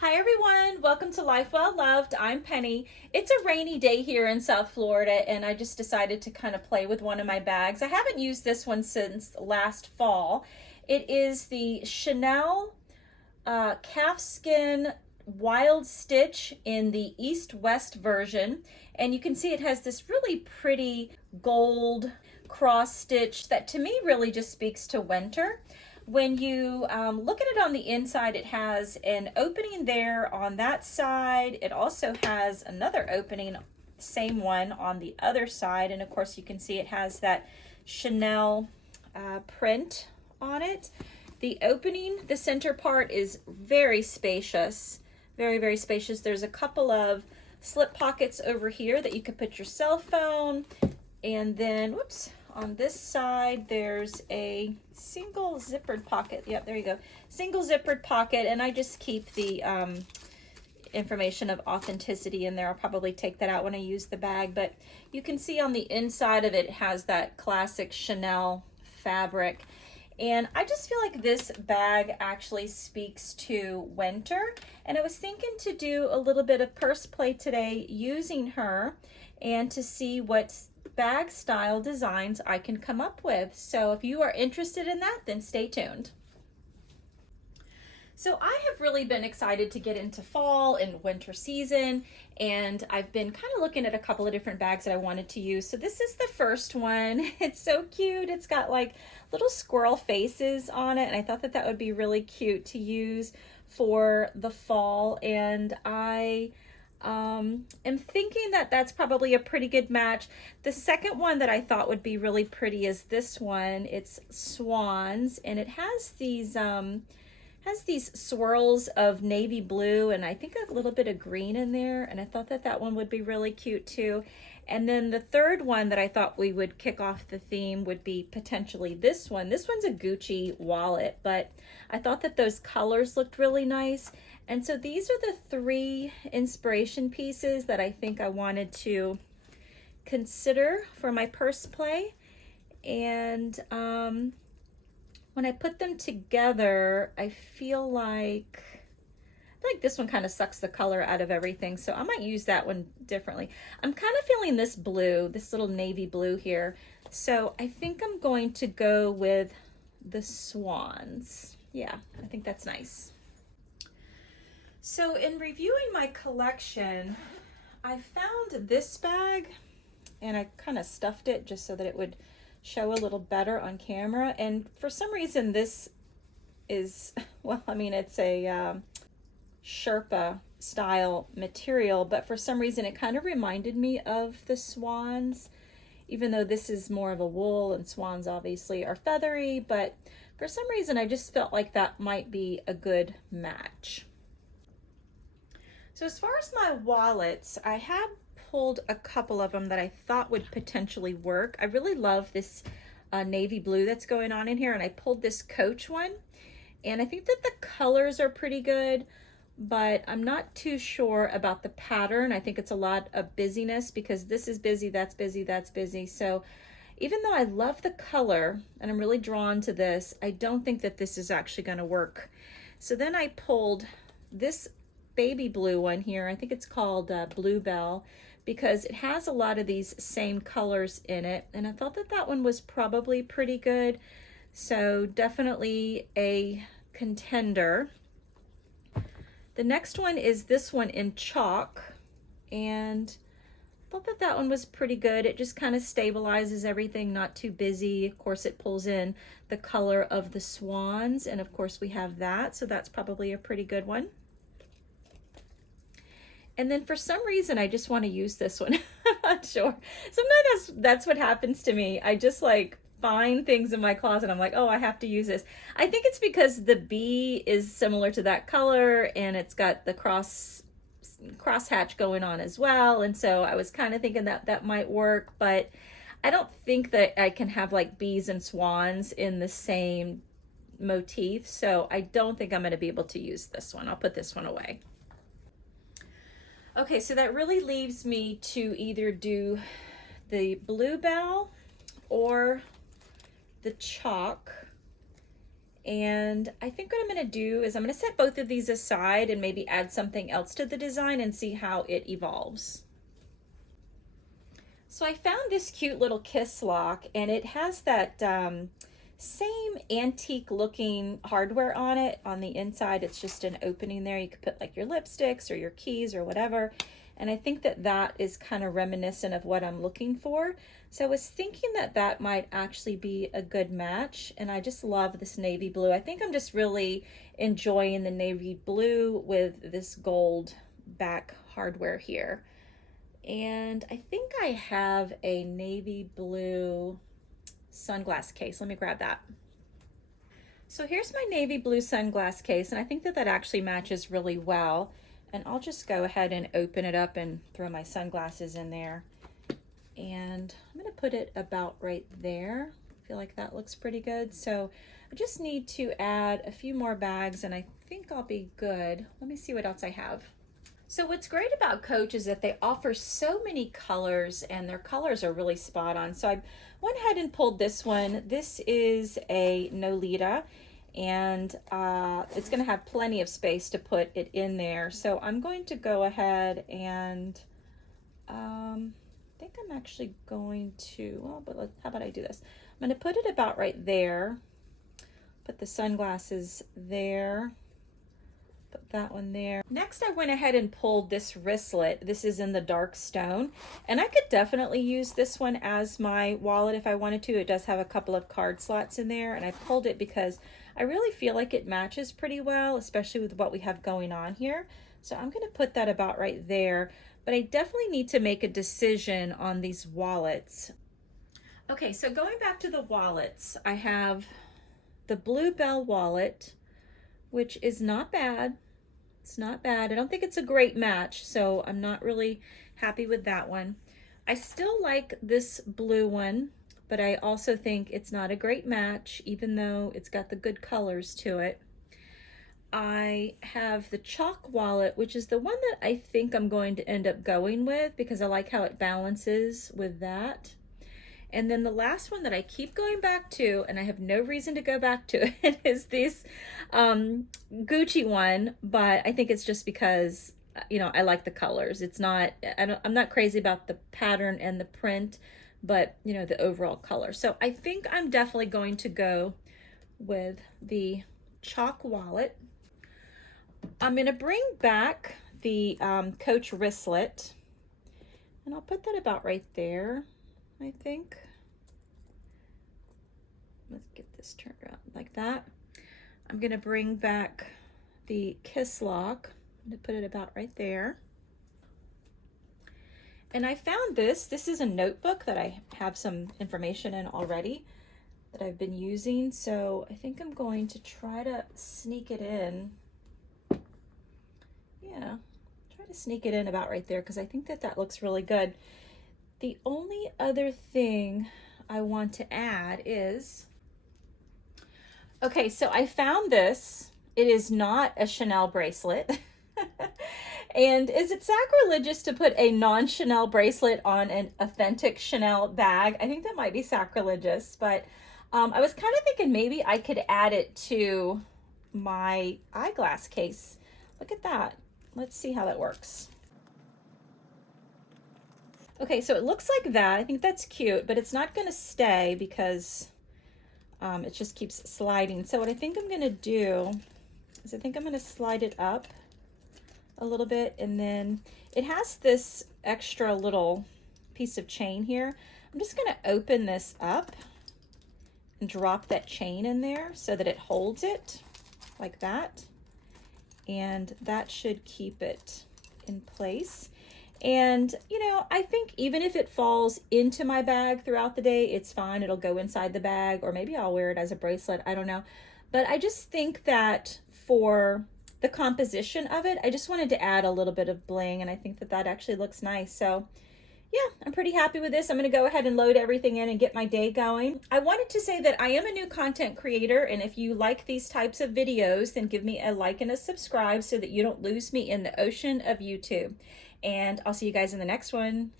Hi everyone, welcome to Life Well Loved. I'm Penny. It's a rainy day here in South Florida and I just decided to kind of play with one of my bags. I haven't used this one since last fall. It is the Chanel calfskin wild stitch in the East-West version, and you can see it has this really pretty gold cross stitch that to me really just speaks to winter. When you look at it on the inside, it has an opening there on that side. It also has another opening, same one on the other side, and of course you can see it has that Chanel print on it. The opening, the center part, is very spacious, very, very spacious. There's a couple of slip pockets over here that you could put your cell phone. And then, whoops, on this side, there's a single zippered pocket. Yep, there you go. Single zippered pocket. And I just keep the information of authenticity in there. I'll probably take that out when I use the bag. But you can see on the inside of it, it has that classic Chanel fabric. And I just feel like this bag actually speaks to winter. And I was thinking to do a little bit of purse play today using her and to see what bag style designs I can come up with. So if you are interested in that, then stay tuned. So I have really been excited to get into fall and winter season, and I've been kind of looking at a couple of different bags that I wanted to use. So this is the first one. It's so cute. It's got like little squirrel faces on it, and I thought that that would be really cute to use for the fall. And I am thinking that that's probably a pretty good match. The second one that I thought would be really pretty is this one. It's Swans, and it has these swirls of navy blue and I think a little bit of green in there, and I thought that that one would be really cute too. And then the third one that I thought we would kick off the theme would be potentially this one. This one's a Gucci wallet, but I thought that those colors looked really nice. And so these are the three inspiration pieces that I think I wanted to consider for my purse play. And when I put them together, I feel like this one kind of sucks the color out of everything, so I might use that one differently. I'm kind of feeling this blue, this little navy blue here, so I think I'm going to go with the Swans. Yeah, I think that's nice. So in reviewing my collection, I found this bag, and I kind of stuffed it just so that it would show a little better on camera. And for some reason this is, well, I mean, it's a Sherpa style material, but for some reason it kind of reminded me of the Swans, even though this is more of a wool and Swans obviously are feathery, but for some reason I just felt like that might be a good match. So as far as my wallets, I had pulled a couple of them that I thought would potentially work. I really love this navy blue that's going on in here, and I pulled this Coach one, and I think that the colors are pretty good, but I'm not too sure about the pattern. I think it's a lot of busyness because this is busy, that's busy, that's busy. So even though I love the color and I'm really drawn to this, I don't think that this is actually going to work. So then I pulled this baby blue one here. I think it's called Bluebell, because it has a lot of these same colors in it, and I thought that that one was probably pretty good. So definitely a contender. The next one is this one in chalk, and I thought that that one was pretty good. It just kind of stabilizes everything, not too busy. Of course, it pulls in the color of the Swans, and of course we have that, so that's probably a pretty good one. And then for some reason, I just want to use this one. I'm not sure. Sometimes that's what happens to me. I just like find things in my closet. I'm like, oh, I have to use this. I think it's because the B is similar to that color, and it's got the cross hatch going on as well. And so I was kind of thinking that that might work, but I don't think that I can have like bees and swans in the same motif. So I don't think I'm going to be able to use this one. I'll put this one away. Okay, so that really leaves me to either do the Bluebell or the chalk. And I think what I'm going to do is I'm going to set both of these aside and maybe add something else to the design and see how it evolves. So I found this cute little kiss lock, and it has that same antique looking hardware on it. On the inside, it's just an opening there. You could put like your lipsticks or your keys or whatever. And I think that that is kind of reminiscent of what I'm looking for. So I was thinking that that might actually be a good match. And I just love this navy blue. I think I'm just really enjoying the navy blue with this gold back hardware here. And I think I have a navy blue sunglass case. Let me grab that. So here's my navy blue sunglass case, and I think that that actually matches really well. And I'll just go ahead and open it up and throw my sunglasses in there. And I'm going to put it about right there. I feel like that looks pretty good. So I just need to add a few more bags and I think I'll be good. Let me see what else I have. So what's great about Coach is that they offer so many colors, and their colors are really spot on. So I went ahead and pulled this one. This is a Nolita, and it's going to have plenty of space to put it in there. So I'm going to go ahead and I think I'm actually going to, well, but how about I do this? I'm going to put it about right there, put the sunglasses there, put that one there. Next, I went ahead and pulled this wristlet. This is in the dark stone, and I could definitely use this one as my wallet if I wanted to. It does have a couple of card slots in there, and I pulled it because I really feel like it matches pretty well, especially with what we have going on here. So I'm going to put that about right there, but I definitely need to make a decision on these wallets. Okay, so going back to the wallets, I have the Bluebell wallet, which is not bad. It's not bad. I don't think it's a great match, so I'm not really happy with that one. I still like this blue one, but I also think it's not a great match, even though it's got the good colors to it. I have the chalk wallet, which is the one that I think I'm going to end up going with because I like how it balances with that. And then the last one that I keep going back to, and I have no reason to go back to it, is this Gucci one, but I think it's just because, you know, I like the colors. It's not, I'm not crazy about the pattern and the print, but, you know, the overall color. So I think I'm definitely going to go with the chalk wallet. I'm going to bring back the Coach wristlet, and I'll put that about right there, I think. Let's get this turned around like that. I'm going to bring back the kiss lock. I'm going to put it about right there. And I found this. This is a notebook that I have some information in already that I've been using. So I think I'm going to try to sneak it in. Yeah, try to sneak it in about right there because I think that that looks really good. The only other thing I want to add is, okay, so I found this. It is not a Chanel bracelet. And is it sacrilegious to put a non-Chanel bracelet on an authentic Chanel bag? I think that might be sacrilegious, but I was kind of thinking maybe I could add it to my eyeglass case. Look at that. Let's see how that works. Okay, so it looks like that. I think that's cute, but it's not going to stay because it just keeps sliding. So what I think I'm going to do is I think I'm going to slide it up a little bit, and then it has this extra little piece of chain here. I'm just going to open this up and drop that chain in there so that it holds it like that. And that should keep it in place. And, you know, I think even if it falls into my bag throughout the day, it's fine. It'll go inside the bag, or maybe I'll wear it as a bracelet. I don't know. But I just think that for the composition of it, I just wanted to add a little bit of bling, and I think that that actually looks nice. So yeah, I'm pretty happy with this. I'm going to go ahead and load everything in and get my day going. I wanted to say that I am a new content creator, and if you like these types of videos, then give me a like and a subscribe so that you don't lose me in the ocean of YouTube. And I'll see you guys in the next one.